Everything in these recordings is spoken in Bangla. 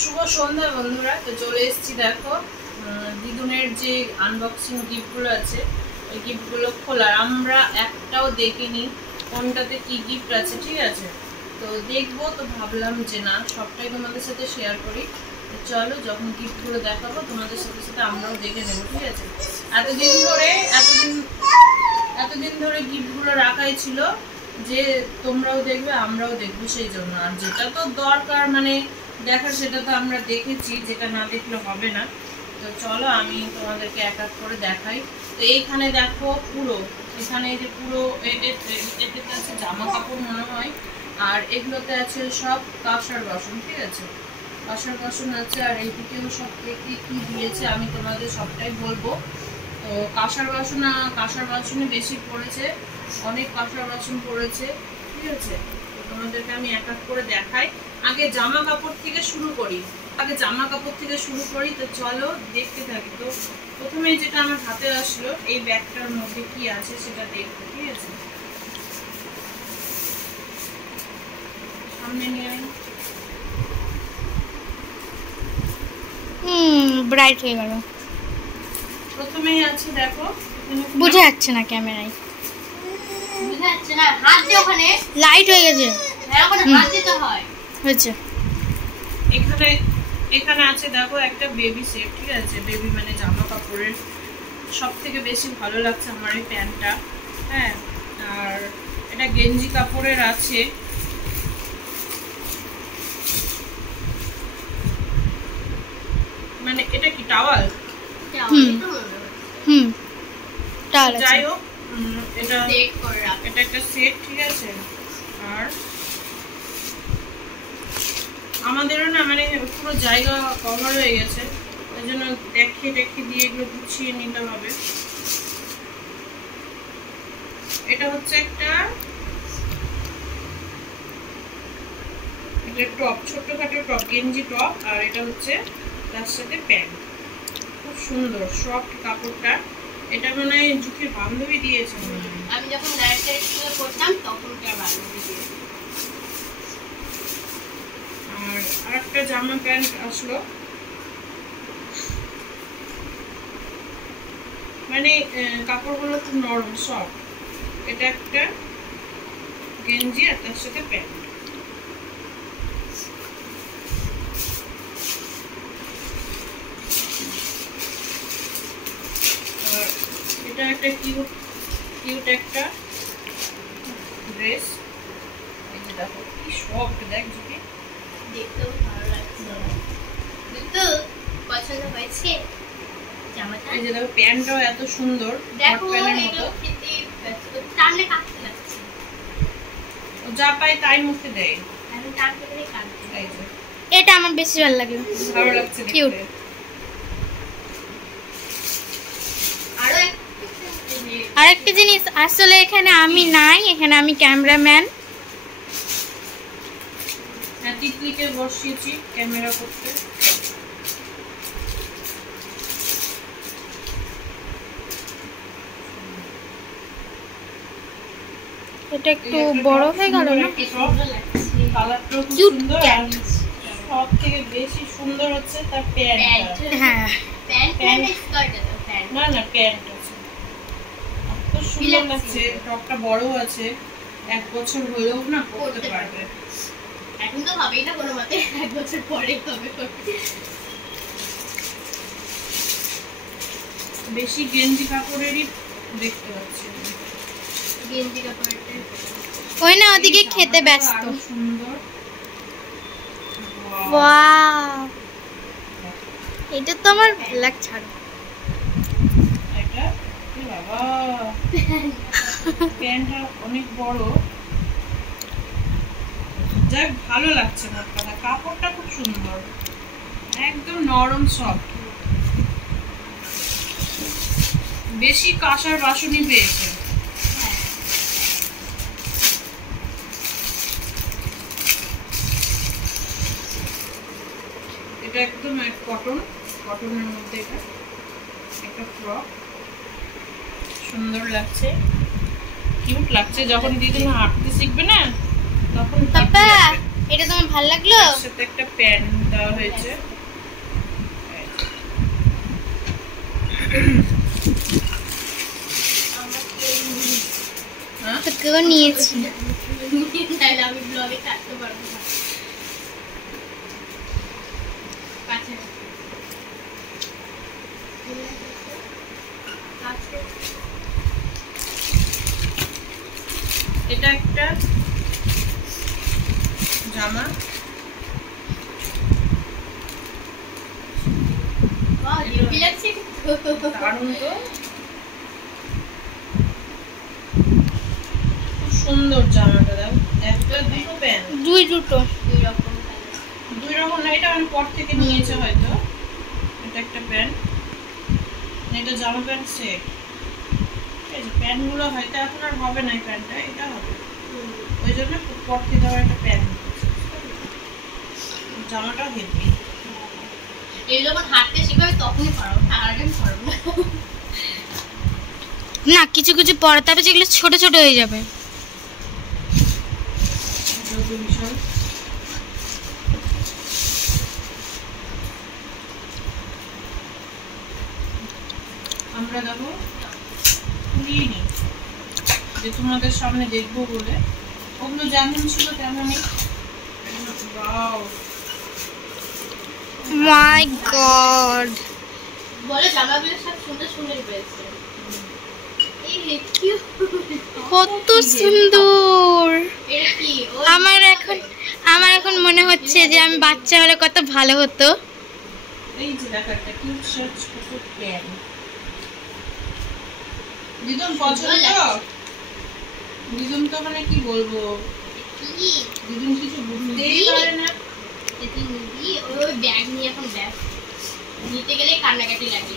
শুভ সন্ধ্যা বন্ধুরা। তো চলে এসেছি দেখো দিদুনের যে আনবক্সিং গিফটগুলো আছে ওই গিফটগুলো খোলার। আমরা একটাও দেখিনি কোনটাতে কি গিফট আছে, ঠিক আছে? তো দেখবো, তো ভাবলাম যে না সবটাই তোমাদের সাথে শেয়ার করি। তো চলো, যখন গিফটগুলো দেখাবো তোমাদের সাথে সাথে আমরাও দেখে নেবো, ঠিক আছে? এতদিন ধরে গিফটগুলো রাখাই ছিল যে তোমরাও দেখবে আমরাও দেখবো, সেই জন্য। আর যেটা তো দরকার মানে দেখার সেটা তো আমরা দেখেছি, যেটা না দেখলে হবে না। তো চলো আমি তোমাদেরকে এক এক করে দেখাই। তো এইখানে দেখো পুরো, এখানে যে পুরো এতে আছে জামা কাপড় মনে হয়, আর এগুলোতে আছে সব কাঁসার বাসন, ঠিক আছে? কাঁসার বাসন আছে, আর এইদিকেও সব কি কি দিয়েছে আমি তোমাদের সবটাই বলবো। তো কাঁসার বাসনে বেশি পড়েছে, অনেক কাঁসার বাসন পড়েছে, ঠিক আছে? তো তোমাদেরকে আমি এক এক করে দেখাই। আগে জামা কাপড় থেকে শুরু করি। তো চলো দেখতে থাকি। তো প্রথমে যেটা আমার হাতে আসলো, এই ব্যাগটার মধ্যে কি আছে সেটা দেখবো, ঠিক আছে? সামনে নিয়ে আই। ব্রাইট হয়ে গেল। প্রথমেই আছে দেখো, বোঝা যাচ্ছে না ক্যামেরায়, বোঝা যাচ্ছে না, হাত দিয়ে ওখানে লাইট হয়ে গেছে, ওখানে হাত দিতে হয়। হয়েছে। এখানে আছে দেখো একটা বেবি সেট, ঠিক আছে? বেবি মানে জামা কাপড়ের সব থেকে বেশি ভালো লাগছে আমার এই প্যান্টটা, হ্যাঁ। আর এটা গেঞ্জি কাপড়ের আছে, মানে এটা কি টাওয়াল? যাই হোক, এটা একটা সেট, ঠিক আছে? আর আমাদেরও না মানে পুরো জায়গা কভার হয়ে গেছে, ওই জন্য দেখিয়ে দিয়ে এগুলো গুছিয়ে নিতে হবে। এটা হচ্ছে একটা টপ, ছোট্টখাটো টপ, গেঞ্জি টপ। আর এটা হচ্ছে তার সাথে প্যান্ট, খুব সুন্দর সফট কাপড়টা। এটা মানে জুকির বান্ধবী দিয়েছে, আমি যখন নার্সারি স্কুলে পড়তাম তখন তার বান্ধবী দিয়েছে। আর আরেকটা জামা প্যান্ট আসলো, মানে কাপড়গুলো খুব নরম সফট। এটা একটা গেঞ্জি আর তার সাথে প্যান্ট। আর এটা একটা কিউট একটা ড্রেস। এই যে দেখো কি সফট, দেখ জুকি, দেখতেও ভালো লাগছে। কিন্তু পছন্দ হয়েছে জামাটা। এই যে দেখো প্যান্টটাও এত সুন্দর, দেখো প্যান্টের মতো। টানলে কাটতে লাগছে, ও যা পায় তাই মুখে দেয়। আমি টানতে গেলে কাটতে। এই যে এটা আমার বেশি ভালো লাগলো, ভালো লাগছে কিউট। দেখতে। আরেকটা জিনিস, আসলে এখানে আমি নাই, এখানে আমি ক্যামেরাম্যান। হ্যাঁ, তিতলিকে বসিয়েছি ক্যামেরা করতে। এটা একটু বড় হয়ে গেল না? কালারটাও খুব কিউট সুন্দর। ক্যাট। সব থেকে বেশি সুন্দর হচ্ছে তার প্যান্টটা। হ্যাঁ, না না, প্যান্ট আছে, খুব সুন্দর লাগছে। টপটা বড় আছে, 1 বছর হলেও না পরতে পারবে। এখন তো হবেই না কোনো মতে, 1 বছর পরে হবে। বেশি গেঞ্জি কাপড়েরই দেখতে পাচ্ছি। গেঞ্জি কাপড়টা ওই না ওদিকে খেতে ব্যস্ত। আরো সুন্দর। ওয়াও, এটা তো আমার ভালো লাগছে। এটা এ বাবা, প্যান্টটা অনেক বড়, যাক ভালো লাগছে না কথা। কাপড়টা খুব সুন্দর, একদম নরম সফট। বেশি কাঁসার বাসনই পেয়েছে। এটা একদম কটনের মধ্যে এটা একটা ফ্রক, সুন্দর লাগছে, কিউট লাগছে। যখন দিদি হাঁটতে শিখবে না তখন পাপা এটা তোমার ভালো লাগলো? তার সাথে একটা প্যান্ট দেওয়া হয়েছে। তো কেউ নিয়েছি। তাহলে আমি ব্লগে থাকতে পারবো না। কাছে এটা একটা জামা, দারুণ তো, খুব সুন্দর জামাটা। দাও একটা দুটো প্যান্ট, দুটো দুই রকম দুই রকম না, এটা আমি পর থেকে নিয়েছে হয়তো। এটা একটা প্যান্ট, এটা জামা প্যান্ট সেট। ঠিক আছে, প্যান্টগুলো হয়তো এখন আর হবে না, এই প্যান্টটা এটা হবে, ওই জন্য পর থেকে আবার একটা প্যান্ট নিয়েছে। জামাটাও হেভি। এই যখন হাঁটতে শিখাবে তখনই পারবো, তার আগে আমি পারবো না। না, কিছু কিছু পরাতে হবে যেগুলো ছোট ছোট হয়ে যাবে। বিশাল আমরা দেখো পুরিনি, যে তোমাদের সামনে দেখবো বলে, ওগুলো যেমন ছিল তেমনই। ওয়াও, মাই গড, বলে জামাগুলো সব সুন্দর সুন্দর পেয়েছে। এই কি কত সুন্দর! এটা কি? আমার এখন মনে হচ্ছে যে আমি বাচ্চা হলে কত ভালো হতো। এই যে দেখো একটা কিউট শার্ট, কত প্যান্ট। দিদুন পছন্দ? দিদুন তো মানে কি বলবো, কি দিদুন কিছু বুঝতেই পারে না। এতে নিবি, ওই ব্যাগ নিয়ে এখন ব্যাগ নিতে গেলে কান্নাকাটি লাগে।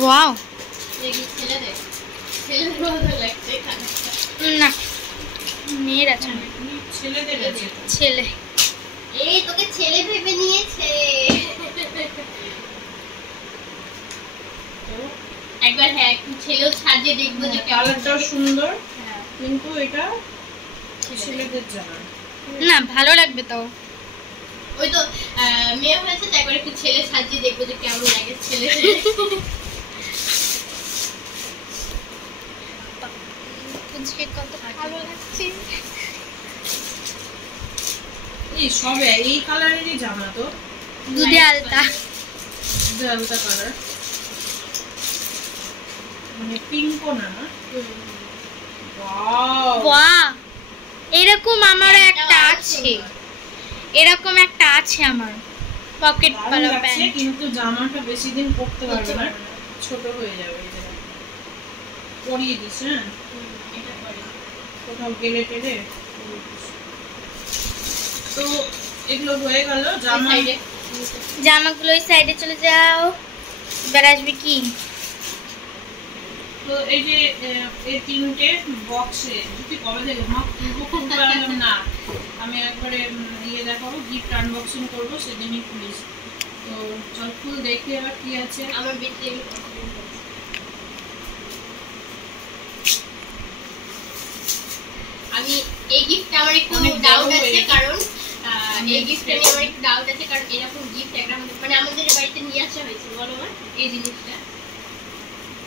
ওয়াও, ছেলেদের মতো লাগছে কানাটা। না মেয়ের আছে না, ছেলেদের আছে। ছেলে। এই তোকে ছেলে ভেবে নিয়েছে। তো একবার হ্যাঁ একটু ছেলেও সাজিয়ে দেখবো যে কেমন। কালারটাও সুন্দর, হ্যাঁ, কিন্তু এটা ছেলেদের জামা। না ভালো লাগবে তো। ওই তো মেয়ে হয়েছে, তাই একবার একটু ছেলে সাজিয়ে দেখবো যে কেমন লাগে ছেলে। আজকে কত ভালো লাগছে। এই সবে এই কালারেরই জামা তো, দুধে আলতা। হালকা কালার, মানে পিঙ্কও না। ওয়াও, বাহ, এরকম আমারও একটা আছে, এরকম একটা আছে আমার, পকেট দারুণ পালা লাগছে, প্যান্ট। কিন্তু জামাটা বেশি দিন পরতে পারবে না, ছোট হয়ে যাবে। এই যে পরিয়ে দিস, হ্যাঁ এটা পরে কোথাও গেলে টেলে। তো এগুলো হয়ে গেল জামা। সাইডে জামাগুলো ওই সাইডে চলে যাও। এবার আসবে কি? তো এই যে এই তিনটে বক্সে যদি কবে থেকে মা খুলবো না, আমি একবারে ইয়ে দেখাবো, গিফট আনবক্সিং করবো, সেদিনই খুলিস। তো চল ফুল দেখি এবার কি আছে। আমার বেশি আমি এই গিফটটা আমার একটু অনেক ডাউট বড় আছে, হয়ে কারণ এই গিফটটা নিয়ে আমার একটু ডাউট আছে, কারণ এরকম গিফট একটা মানে আমাদের বাড়িতে নিয়ে আসা হয়েছে। বলো মা, এই জিনিসটা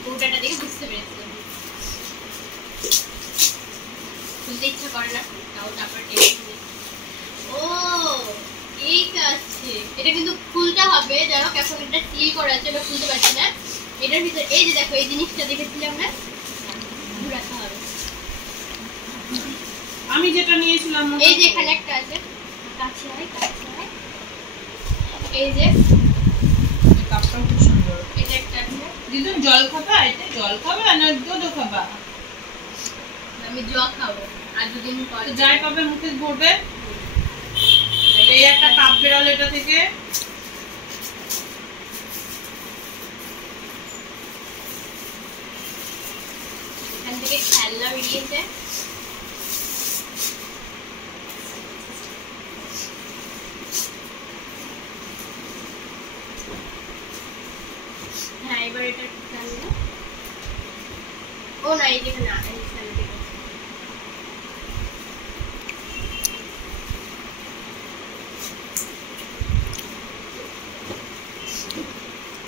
ওটাটা দেখে বুঝতে পেরেছি, খুলতে ইচ্ছা করে না, তাও তারপর ও এইটা আছে। এটা কিন্তু খুলতে হবে, দেখো এখন এটা সিল করা আছে, এটা খুলতে পারছি না। এটার ভিতরে এই যে দেখো এই জিনিসটা দেখেছিলাম না, ঘুরাতে হবে। আমি যেটা নিয়েছিলাম এই যে এখানে একটা আছে, কাছে হয়। এই যে এই কাপটাও খুব সুন্দর। এটা একটা আছে। দিদুন জল খাবা? এতে জল খাবা না দুধও খাবা? আমি জল খাবো, আর দুদিন পর তো যাই পাবে মুখে ভরবে। এই একটা কাপ বেরোলো এটা থেকে। এখান থেকে খেলনা বেরিয়েছে। হ্যাঁ এবার এটা টানবো। ও না এই যেখানে এই সাইডে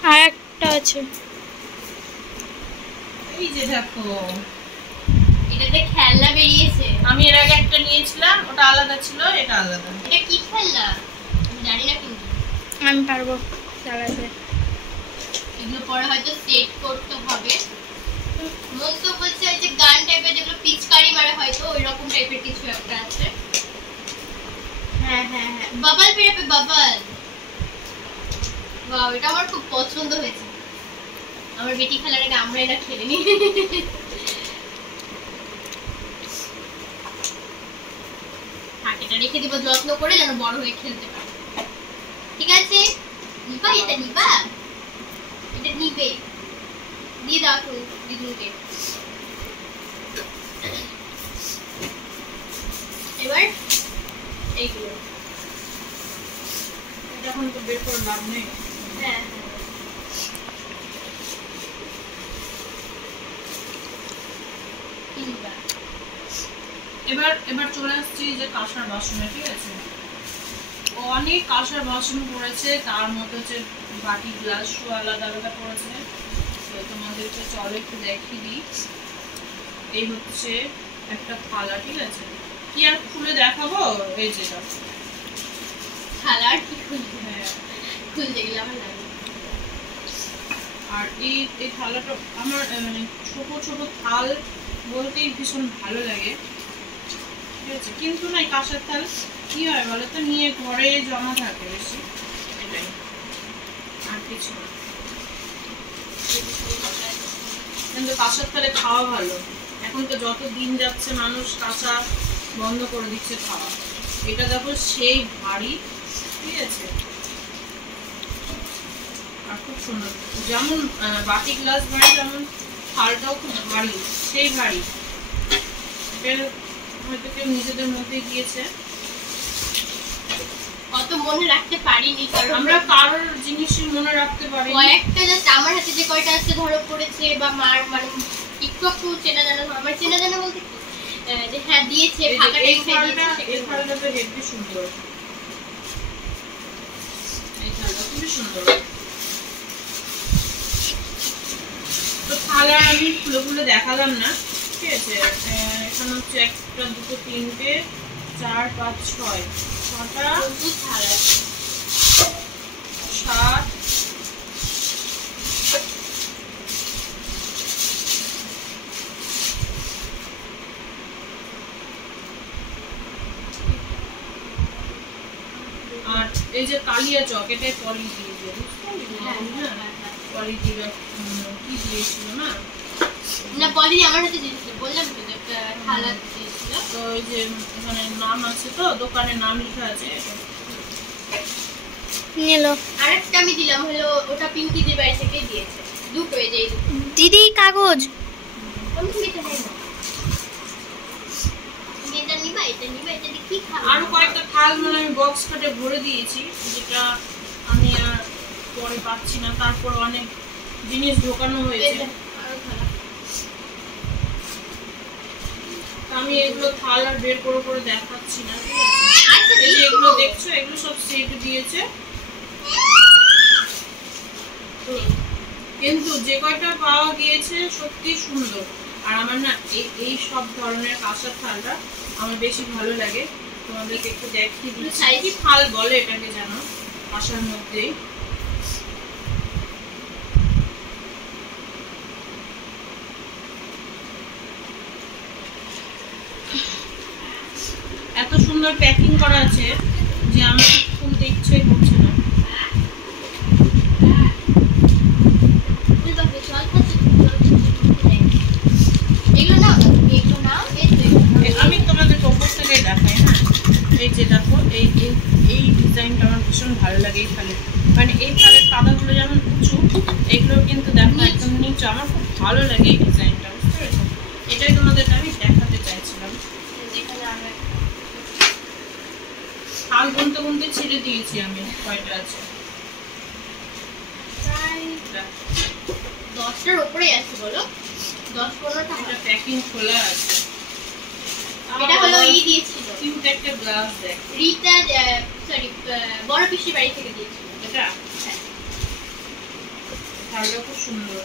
আর একটা আছে। এই যে দেখো, এটাতে খেলনা বেরিয়েছে। আমি এর আগে একটা নিয়েছিলাম, ওটা আলাদা ছিল, এটা আলাদা। এটা কি খেলনা আমি জানি না, কিন্তু আমি পারবো চালাতে। এগুলো পরে হয়তো সেট করতে হবে। মন তো বলছে ওই যে গান টাইপের যেগুলো পিচকারি মারে, হয়তো ওই রকম টাইপের কিছু একটা আছে। হ্যাঁ হ্যাঁ হ্যাঁ, বাবল বেরোবে, বাবল। ওয়াও, এটা আমার খুব পছন্দ হয়েছে। আমার বেটি খেলার আগে আমরা এটা খেলে নি। এটা রেখে দিব যত্ন করে, যেন বড় হয়ে খেলতে পারে। ঠিক আছে, নিবা এটা, নিবা এটা, নিবে দিয়ে দাও তো দিদুনকে। এবার এইগুলো এটা এখন তো বের করে লাভ নেই। হ্যাঁ কিনবা। এবার এবার চলে আসছি যে কাঁসার বাসনে, ঠিক আছে? অনেক কাঁসার বাসন পড়েছে, তার মধ্যে হচ্ছে বাটি গ্লাসও আলাদা আলাদা পড়েছে। তো তোমাদেরকে চলো একটু দেখিয়ে দিই। এই হচ্ছে একটা থালা, ঠিক আছে? কি আর খুলে দেখাবো, এই যেটা। থালা আর কি খুলবে, হ্যাঁ, খুলতে গেলে আমার লাগে। আর এই এই থালাটা আমার মানে ছোট ছোট থাল বলতেই ভীষণ ভালো লাগে, ঠিক আছে? কিন্তু না, এই কাঁসার থাল কি হয় বলো তো, নিয়ে ঘরে জমা থাকে বেশি, এটাই আর কিছু না। কিন্তু কাঁসার থালে খাওয়া ভালো। এখন তো যত দিন যাচ্ছে মানুষ কাঁচা বন্ধ করে দিচ্ছে খাওয়া। এটা দেখো সেই ভারী, ঠিক আছে? আর খুব সুন্দর, যেমন বাটি গ্লাস ভারী, যেমন থালটাও খুব ভারী, সেই ভারী। এটা হয়তো কেউ নিজেদের মধ্যে দিয়েছে। অত মনে রাখতে পারিনি, কারণ আমরা কারোর জিনিসই মনে রাখতে পারি কয়েকটা জাস্ট আমার হাতে যে কয়টা আছে ধরো পড়েছে, বা মার মানে একটু একটু চেনা জানা, আমার চেনা জানা বলতে কি যে হ্যাঁ দিয়েছে, ফাঁকা এই টাইমে থালটা, দিয়েছে। এই থালটা তো হেভি সুন্দর, এই থালটা খুবই সুন্দর। তো থালা আমি খুলে খুলে দেখালাম না, ঠিক আছে? এখানে হচ্ছে 1 2 3 4 5 6 ছটা দুধ থালা আছে। 7 আর এই যে কালিয়া চক, এটাই পলি দিয়ে দিয়ে, হ্যাঁ, হ্যাঁ পলি দিয়ে কি দিয়েছিল না, না পলি আমার হাতে দিয়েছিল, বললাম তো যে একটা থালা দিয়েছিল। তো ওই যে এখানে নাম আছে, তো দোকানের নাম লেখা আছে। নিল আরেকটা আমি দিলাম, হলো ওটা পিঙ্কিদের বাড়ি থেকে দিয়েছে, দুটো এই যে এই দুটো। দিদি কাগজ। আমি এটা নেই না, তুমি এটা নিবা, এটা নিবা, এটা দিয়ে কি খাবো? আরো কয়েকটা থাল মানে আমি বক্স কাটে ভরে দিয়েছি, যেটা আমি আর পরে পাচ্ছি না। তারপর অনেক জিনিস ঢোকানো হয়েছে, আরো থালা। আমি এগুলো থাল আর বের করে করে দেখাচ্ছি না, ঠিক আছে? আচ্ছা এই যে দেখো। এগুলো দেখছো, এগুলো সব সেট দিয়েছে। কিন্তু যে কয়টা পাওয়া গিয়েছে সত্যি সুন্দর। আর আমার না এই সব ধরনের কাঁসার থালটা আমার বেশি ভালো লাগে। তোমাদেরকে একটু দেখিয়ে দিচ্ছি, কি থাল বলে এটাকে জানো, কাঁসার মধ্যেই। এত সুন্দর প্যাকিং করা আছে যে আমার খুলতে ইচ্ছে করছে না। এগুলো নাও না, তুমি এগুলো নাও, এই তো এগুলো। আমি তোমাদের ওপর থেকে দেখাই, হ্যাঁ? এই যে দেখো, এই এই এই ডিজাইনটা আমার ভীষণ ভালো লাগে এই থালের। মানে এই থালের পাতাগুলো যেমন উঁচু, এগুলো কিন্তু দেখো একদম নিচু। আমার খুব ভালো লাগে এই ডিজাইনটা, বুঝতে পেরেছো? এটাই তোমাদেরকে আমি দেখাতে চাইছিলাম। যেখানে আমরা থাল গুনতে গুনতে ছেড়ে দিয়েছি আমি কয়টা আছে। এটা 10টার উপরেই আছে বলো, 10-15টা এটা প্যাকিং খোলা আছে। এটা হলো দিয়েছিল কিউট একটা গ্লাস দেখ। রিতা সরি বড় পিসির বাড়ি থেকে দিয়েছিল এটা শাড়িটা খুব সুন্দর।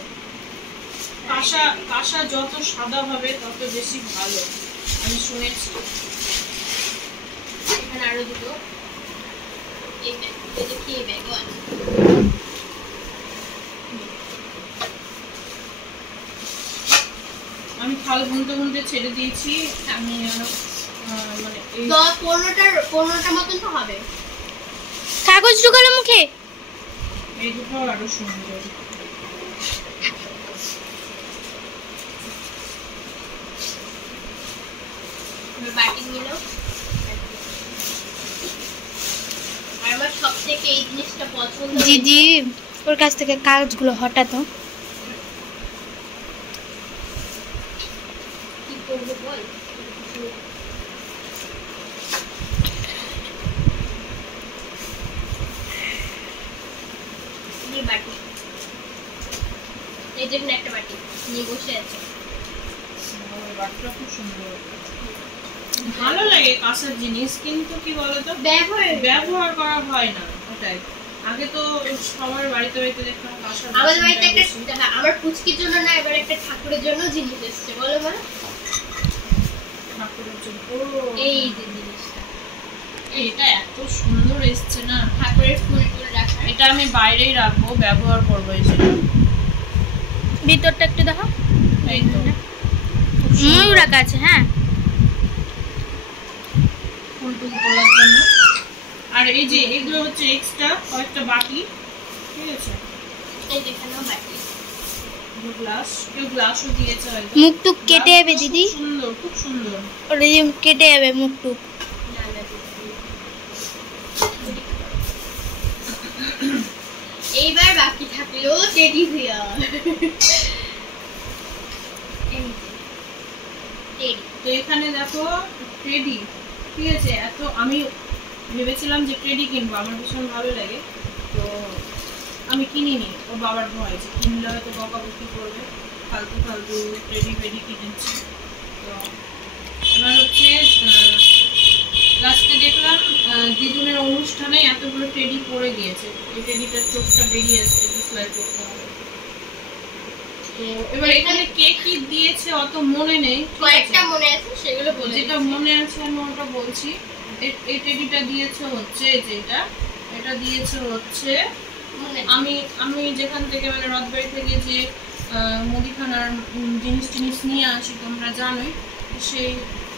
কাঁসা যত সাদা হবে তত বেশি ভালো, আমি শুনেছি। এখানে আরো দুটো এই দেখি এই ব্যাগও আছে। আমি খাল বুনতে বুনতে ছেড়ে দিয়েছি। আমি মানে 15টা মতন তো হবে। কাগজ ঢুকালো মুখে। এই দুটো আরো সুন্দর। বাটি নিল। আর আমার সবথেকে এই জিনিসটা পছন্দ। দিদি ওর কাছ থেকে কাগজগুলো হঠাৎ কি করবো বল? বাটি এই দেখুন একটা বাটি নিয়ে বসে আছে। বাটিটা খুব সুন্দর, ভালো লাগে কাঁসার জিনিস, কিন্তু কি বলতো ব্যবহার করা হয় না। ওটাই আগে তো সবার বাড়িতে বাড়িতে দেখতাম কাঁসার। আমাদের বাড়িতে একটা আমার পুচকির জন্য না, এবার একটা ঠাকুরের জন্য জিনিস এসেছে। বলো মা, ঠাকুরের জন্য এই যে জিনিসটা, এটা এত সুন্দর এসছে না, ঠাকুরের ফুল টুল রাখা। এটা আমি বাইরেই রাখবো, ব্যবহার করবো। এই যে ভিতরটা একটু দেখো, এই তো ময়ূর রাখা আছে। হ্যাঁ, ফুল টুল তোলার জন্য। আর এই যে এগুলো হচ্ছে এক্সট্রা কয়েকটা বাটি, ঠিক আছে। এই দেখানো বাটি, গ্লাস, কেউ গ্লাসও দিয়েছে হয়তো। মুখ টুক কেটে যাবে দিদি, সুন্দর, খুব সুন্দর। ওটা দিয়ে কেটে যাবে মুখ টুক। না না এইবার বাকি থাকলো টেডি বিয়ার। তো এখানে দেখো টেডি, ঠিক আছে। এত আমি ভেবেছিলাম যে টেডি কিনবো, আমার ভীষণ ভালো লাগে, তো আমি কিনিনি। ওর বাবার ভয় যে কিনলে হয়তো বকাবকি করবে, ফালতু ফালতু টেডি ফেডি কিনেছি। তো এবার হচ্ছে লাস্টে দেখলাম দিদুনের অনুষ্ঠানে এতগুলো টেডি পড়ে গিয়েছে। এই টেডিটার চোখটা বেরিয়ে আসছে, সেলাই করতে হবে। তো এবার এখানে কে কি দিয়েছে অত মনে নেই, কয়েকটা মনে আছে সেগুলো বলে। যেটা মনে আছে আমি ওটা বলছি। এই টেডিটা দিয়েছে হচ্ছে এটা দিয়েছে হচ্ছে আমি যেখান থেকে মানে রথবাড়ি থেকে যে মুদিখানার জিনিস নিয়ে আসি তোমরা জানোই,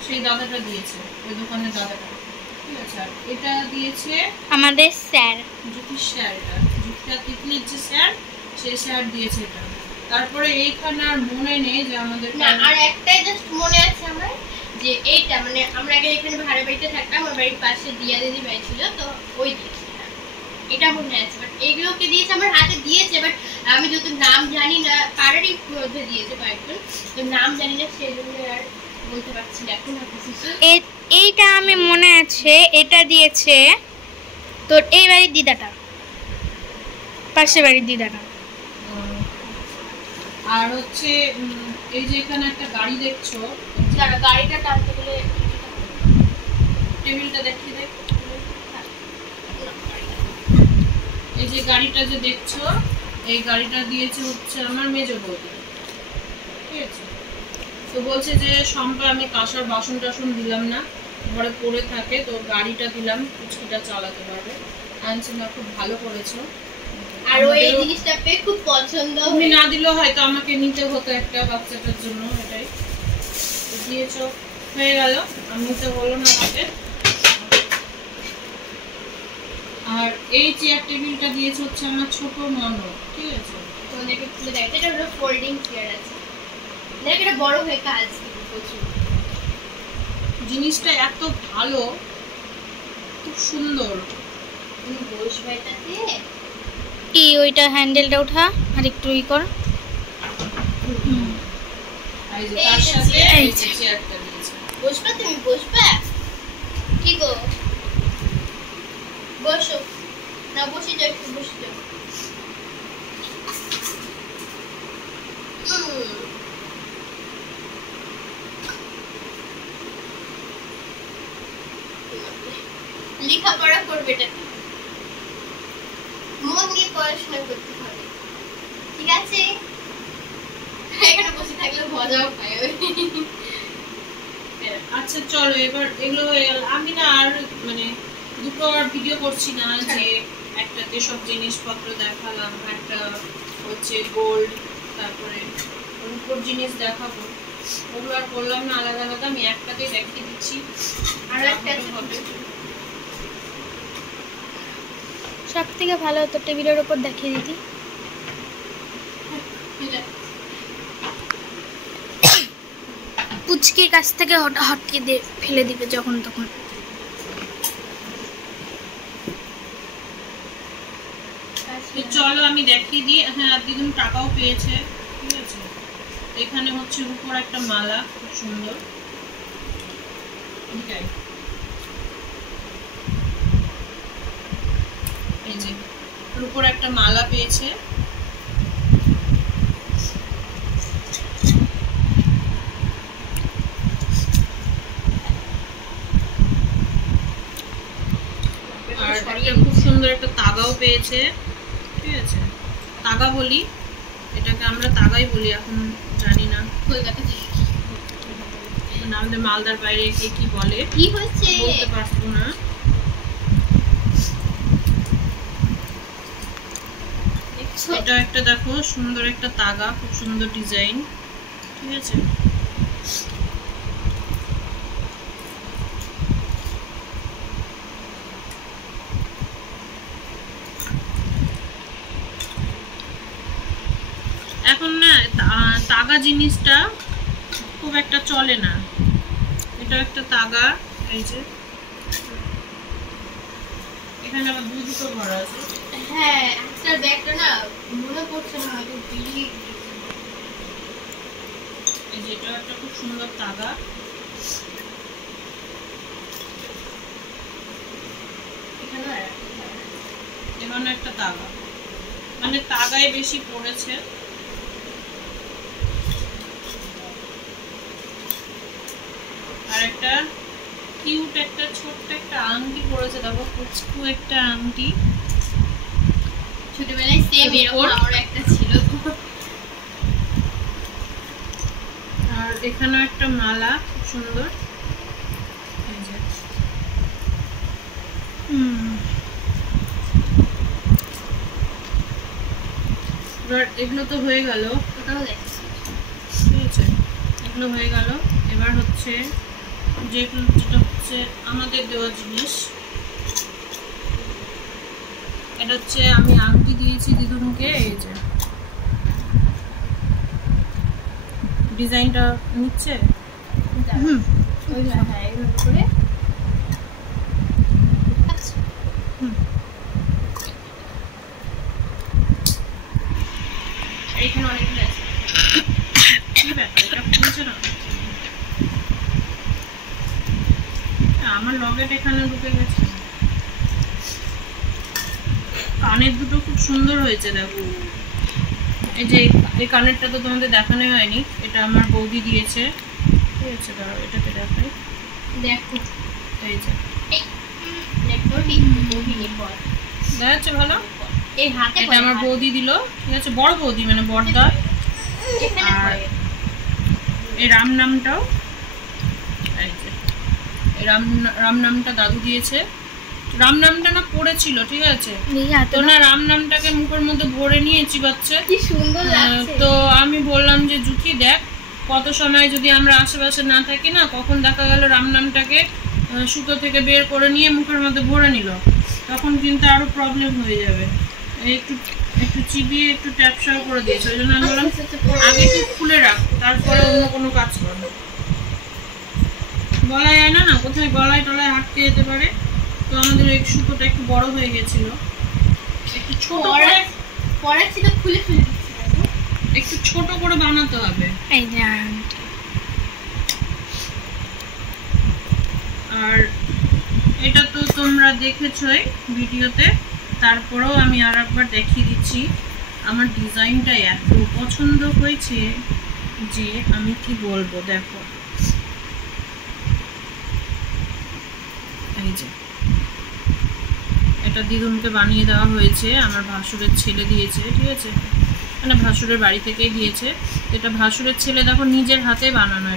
সেই দাদাটা দিয়েছে, ওই দোকানের দাদাটা, ঠিক আছে। আর এটা দিয়েছে আমাদের স্যার, জ্যোতিষ স্যার, এটা জ্যোতিষা তিতলির যে স্যার, সেই স্যার দিয়েছে এটা। তারপরে এইখানে আর মনে নেই যে আমাদের না, আর একটাই জাস্ট মনে আছে আমার, যে এইটা মানে আমরা আগে এখানে ভাড়া বাড়িতে থাকতাম, আমার বাড়ির পাশে দিয়া দিদি বাড়ি ছিল, তো ওই দিয়েছে এটা মনে আছে। বাট এইগুলোকে দিয়েছে আমার হাতে দিয়েছে, বাট আমি যত নাম জানি না, কারোরই মধ্যে দিয়েছে কয়েকজন, তো নাম জানি না সেই জন্য আর বলতে পারছি না এখন। এইটা আমি মনে আছে, এটা দিয়েছে তোর এই বাড়ির দিদাটা, পাশের বাড়ির দিদাটা। আর হচ্ছে এই যে এখানে একটা গাড়ি দেখছো, যারা গাড়িটা টানতে গেলে টেবিলটা দেখিয়ে দেখ। এই যে গাড়িটা যে দেখছো, এই গাড়িটা দিয়েছে হচ্ছে আমার মেজো বৌদি, ঠিক আছে। তো বলছে যে সম্পা আমি কাঁসার বাসন টাসন দিলাম না, ঘরে পড়ে থাকে, তো গাড়িটা দিলাম, কুচকিটা চালাতে পারবে। আনছি না, খুব ভালো করেছো। আর ওই জিনিসটা পেয়ে খুব পছন্দ। তুমি না দিলেও হয়তো আমাকে নিতে হতো একটা বাচ্চাটার জন্য, এটাই দিয়েছো, হয়ে গেল, আমি নিতে হলো না আমাকে। আর এই চেয়ার টেবিলটা দিয়েছে হচ্ছে আমার ছোট ননদ, ঠিক আছে। তোমাদেরকে খুলে দেখাতে, এটা হলো ফোল্ডিং চেয়ার আছে, দেখ এটা বড় হয়ে কাজ প্রচুর। জিনিসটা এত ভালো, খুব সুন্দর। তুমি বসবে এটাতে, কি ওইটা হ্যান্ডেলটা ওঠা আর একটু ই কর। আর এই যে তার সাথে এই যে চেয়ারটা দিয়েছে। বসবে তুমি, বসবে কি গো, বসো না, বসে যাও, একটু বসে যাও। লেখাপড়া করবে, এটা মন দিয়ে পড়াশোনা করতে হবে, ঠিক আছে? এখানে বসে থাকলে মজাও পায়। আচ্ছা চলো এবার এগুলো হয়ে গেল। আমি না আর মানে দুটো আর ভিডিও করছি না, যে একটাতে সব জিনিসপত্র দেখালাম, একটা হচ্ছে গোল্ড, তারপরে রূপোর জিনিস দেখাবো, ওগুলো আর করলাম না আলাদা আলাদা। আমি একটাতেই দেখিয়ে দিচ্ছি। আর একটা হবে সব থেকে ভালো হতো টেবিলের উপর দেখিয়ে দিতি। পুচকির কাছ থেকে হটকে দিয়ে ফেলে দিবে যখন তখন। চলো আমি দেখিয়ে দিই। হ্যাঁ দিদুন টাকাও পেয়েছে, ঠিক আছে? এখানে হচ্ছে উপর একটা মালা, খুব সুন্দর। এই যে উপর একটা মালা পেয়েছে। আর একটা খুব সুন্দর একটা তাগাও পেয়েছে, ঠিক আছে? তাগা বলি এটাকে, আমরা তাগাই বলি, এখন জানি না আমাদের মালদার বাইরে কে কি বলে, কি হচ্ছে বলতে পারবো না। এটা একটা দেখো সুন্দর একটা তাগা, খুব সুন্দর ডিজাইন, ঠিক আছে? এখন না তাগা জিনিসটা খুব একটা চলে না। এটা একটা তাগা, এই যে এখানে আবার দুটো ঘর আছে। হ্যাঁ একটা ব্যাগটা না মনে পড়ছে না, হয়তো বিলি। এই যে এটা একটা খুব সুন্দর তাগা। এখানে একটা তাগা, মানে তাগায় বেশি পড়েছে। আর একটা কিউট একটা ছোট্ট একটা আংটি পড়েছে, দেখো কুচকু একটা আংটি। ছোটবেলায় সেম এরকম আমার একটা ছিল। আর এখানে একটা মালা, খুব সুন্দর। এই যে এবার এগুলো তো হয়ে গেল, ওটাও দেখছি, ঠিক আছে? এগুলো হয়ে গেল। এবার হচ্ছে যেটা হচ্ছে আমাদের দেওয়া জিনিস, এটা হচ্ছে আমি আংটি দিয়েছি দিদুনকে। এই যে ডিজাইনটা নিচ্ছে, হ্যাঁ এইভাবে করে। আচ্ছা এইখানে অনেকগুলো আছে। কি ব্যাপার, এটা খুলছে না? আমার লকেট এখানে ঢুকে গেছে। কানের দুটো খুব সুন্দর হয়েছে দেখো। এই যে এই কানেরটা তো তোমাদের দেখানোই হয়নি, এটা আমার বৌদি দিয়েছে, ঠিক আছে? দাঁড়াও এটাকে দেখাই, দেখো এই যে দেখো বৌদি পর দেখা যাচ্ছে ভালো? এই হাতে এটা আমার বৌদি দিল, ঠিক আছে? বড় বৌদি মানে বড়দা। এখানে আর পড়ে এই রাম নামটাও, এই যে এই রাম নামটা দাদু দিয়েছে। রাম নামটা না পড়েছিল, ঠিক আছে? তো না রাম নামটাকে মুখের মধ্যে ভরে নিয়েছি বাচ্চা, কি সুন্দর লাগছে। তো আমি বললাম যে জুথি দেখ, কত সময় যদি আমরা আশেপাশে না থাকি না, কখন দেখা গেল রাম নামটাকে সুতো থেকে বের করে নিয়ে মুখের মধ্যে ভরে নিল, তখন কিন্তু আরো প্রবলেম হয়ে যাবে। একটু একটু চিবিয়ে একটু ট্যাপসাও করে দিয়েছে, ওই জন্য আমি বললাম আগে একটু খুলে রাখ, তারপরে অন্য কোনো কাজ কর। গলায় যায় না, না কোথায় গলায় টলায় হাঁটতে যেতে পারে। তো আমাদের এই সুতোটা একটু বড় হয়ে গেছিল, একটু ছোট করে পড়াচ্ছি তো খুলে খুলে দিচ্ছি, একটু ছোট করে বানাতে হবে। এই যে আর এটা তো তোমরা দেখেছোই ভিডিওতে, তারপরেও আমি আর একবার দেখিয়ে দিচ্ছি। আমার ডিজাইনটা এত পছন্দ হয়েছে, যে আমি কি বলবো, দেখো এই যে এটা দিদুনকে বানিয়ে দেওয়া হয়েছে, আমার ভাসুরের ছেলে দিয়েছে, ঠিক আছে, মানে ভাসুরের বাড়ি থেকেই দিয়েছে। এটা ভাসুরের ছেলে দেখো নিজের হাতে বানানো,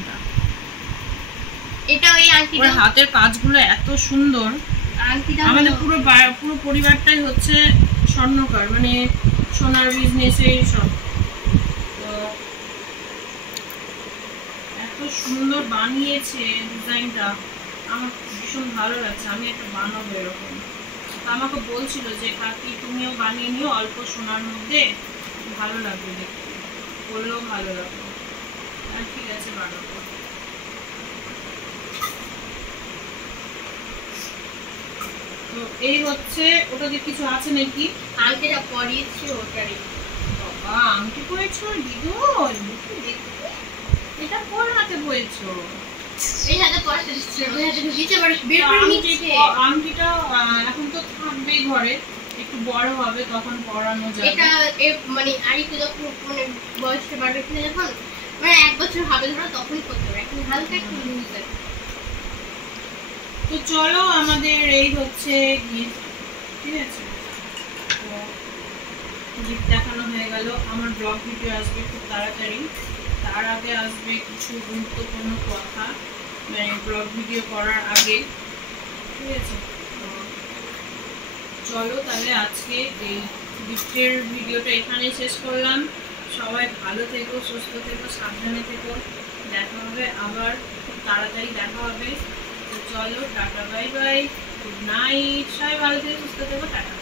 এটা ওই আংটিটা, ওর হাতের কাজগুলো এত সুন্দর। আংটিটা আমাদের পুরো পরিবারটাই হচ্ছে স্বর্ণকার, মানে সোনার বিজনেসে সব। তো এত সুন্দর বানিয়েছে ডিজাইনটা, আমার ভীষণ ভালো লাগছে। আমি একটা বানাবো এরকম। তো আমাকে বলছিল যে কাকি তুমিও বানিয়ে নিও অল্প সোনার মধ্যে, ভালো লাগবে দেখতে, বললেও ভালো লাগবে। আর ঠিক আছে বানাবো। তো এই হচ্ছে, ওটাতে কিছু আছে নাকি? আংটিটা পরিয়েছি ওটারই। বাবা আংটি পরেছো দিদুন, এটা কোন হাতে পরেছো? এই হাতে পড়তে দিচ্ছে, ওই হাতে নিচে বের করে নিচ্ছে। আংটিটা এখন তো থাকবেই ঘরে, একটু বড় হবে তখন পরানো যাবে। এটা মানে আরেকটু যখন মানে বয়সটা বাড়বে কিনা, যখন মানে 1 বছর হবে ধরো তখনই করতে হবে, এখন হালকা একটু লুজ আছে। তো চলো আমাদের এই হচ্ছে গিফট, ঠিক আছে, তো গিফট দেখানো হয়ে গেল। আমার ব্লগ ভিডিও আসবে খুব তাড়াতাড়ি, তার আগে আসবে কিছু গুরুত্বপূর্ণ কথা, মানে ব্লগ ভিডিও করার আগে, ঠিক আছে। তো চলো তাহলে আজকে এই গিফটের ভিডিওটা এখানেই শেষ করলাম। সবাই ভালো থেকো, সুস্থ থেকো, সাবধানে থেকো, দেখা হবে আবার খুব তাড়াতাড়ি দেখা হবে। তো চলো tata, bye bye, good night, সবাই ভালো থেকো, সুস্থ থেকো, টাটা।